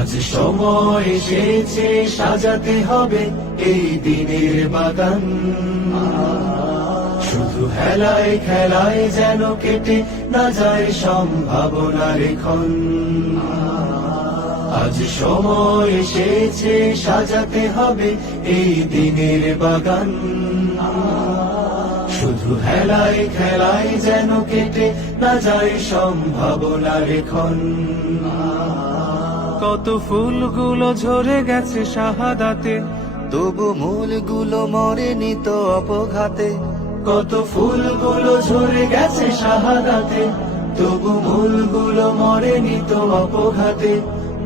আজ সময় এসেছে সাজাতে হবে এই দিনের বাগান। শুধু হেলায় খেলায় যেন কেটে না যায় সম্ভাবনার ক্ষণ। আজ সময় এসেছে সাজাতে হবে এই দিনের বাগান। শুধু হেলায় খেলায় যেন কেটে না যায় সম্ভাবনার ক্ষণ। কত ফুলগুলো ঝরে গেছে শাহাদাতে, তবু মূলগুলো মরেনি তো অপঘাতে। কত ফুলগুলো ঝরে গেছে শাহাদাতে, তবু মূলগুলো মরেনি তো অপঘাতে।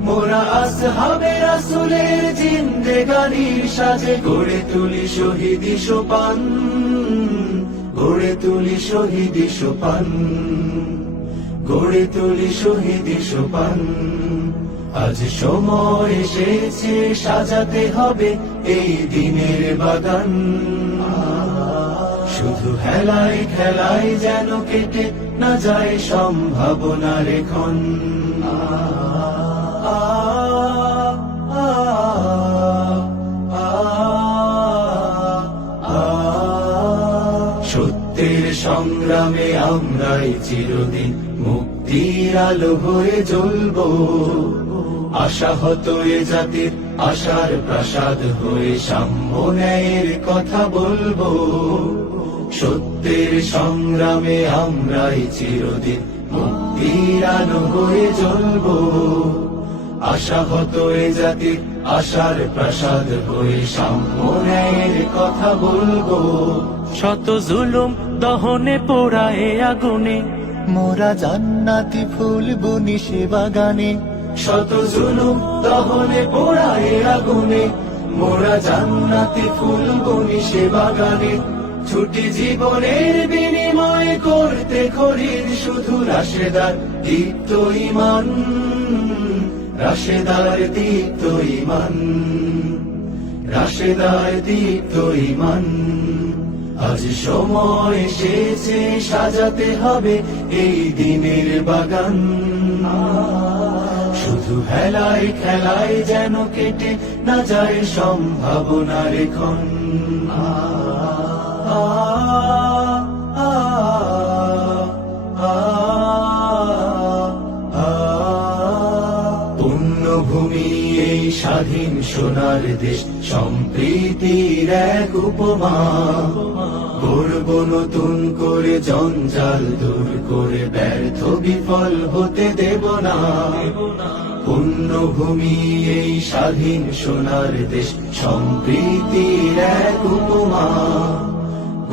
মোরা আসহাবে রাসূলের জিন্দেগানির সাজে গড়ে তুলি শহীদি সোপান, গড়ে তুলি শহীদি সোপান, গড়ে তুলি শহীদি সোপান। আজ সময় এসেছে সাজাতে হবে এই দিনের বাগান। শুধু হেলায় খেলায় যেন কেটে না যায় সম্ভাবনার ক্ষণ। সত্যের সংগ্রামে আমরাই চিরদিন মুক্তির আলো হয়ে জ্বলবো। আশাহত এ জাতির আশার প্রাসাদ হয়ে সাম্য ন্যায়ের কথা বলবো। সত্যের সংগ্রামে আমরাই চিরদিন মুক্তির আলো হয়ে জ্বলবো। আশাহত এ জাতির আশার প্রাসাদ হয়ে সাম্য ন্যায়ের কথা বলবো। শত জুলুম দহনে পোড়ায় আগুনে, মোরা জান্নাতি ফুল বুনি সে বাগানে। শত জুলুম দহনে পোড়ায় আগুনে, মোরা জান্নাতি ফুল বুনি সে বাগানে। ছুটি জীবনের বিনিময় করতে খরিদ শুধু রাশেদার দীপ্ত ঈমান, রাশেদার দীপ্ত ঈমান, রাশেদার দীপ্ত ঈমান। আজ সময় এসেছে সাজাতে হবে এই দিনের বাগান। শুধু হেলায় খেলায় যেন কেটে না যায় সম্ভাবনার ক্ষণ। পুণ্যভূমি এই স্বাধীন সোনার দেশ, সম্প্রীতির এক উপমা। গর্ব নতুন করে জঞ্জাল দূর করে ব্যর্থ বিফল হতে দেব না। পুণ্যভূমি এই স্বাধীন সোনার দেশ, সম্প্রীতির এক উপমা।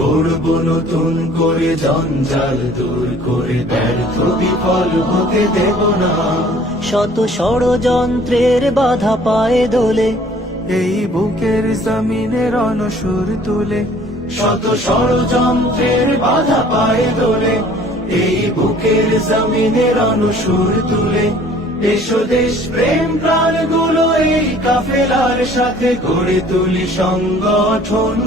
গর্ব নতুন করে জঞ্জাল দূর করে ব্যর্থ বিফল হতে দেব না। শত ষড়যন্ত্রের বাধা পায়ে দোলে, এই বুকের জমিনে রণসুর তুলে। শত ষড়যন্ত্রের বাধা পায়ে দোলে, এই বুকের জমিনের অনুসুর তুলে। এসো দেশ প্রেম প্রাণগুলো এই কাফেলার সাথে গড়ে তুলি সংগঠন,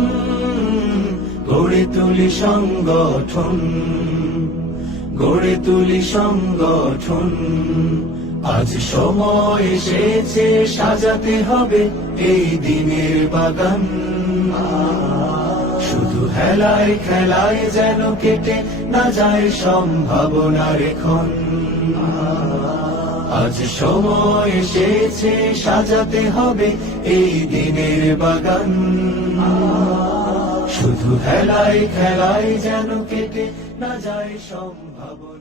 গড়ে তুলি সংগঠন, গড়ে তুলি সংগঠন। আজ সময় এসেছে সাজাতে হবে এই দিনের বাগান। শুধু হেলায় খেলায় যেন কেটে না যায় সম্ভাবনার ক্ষণ। আজ সময় এসেছে সাজাতে হবে এই দিনের বাগান। শুধু হেলায় খেলায় যেন কেটে না যায় সম্ভাবনা।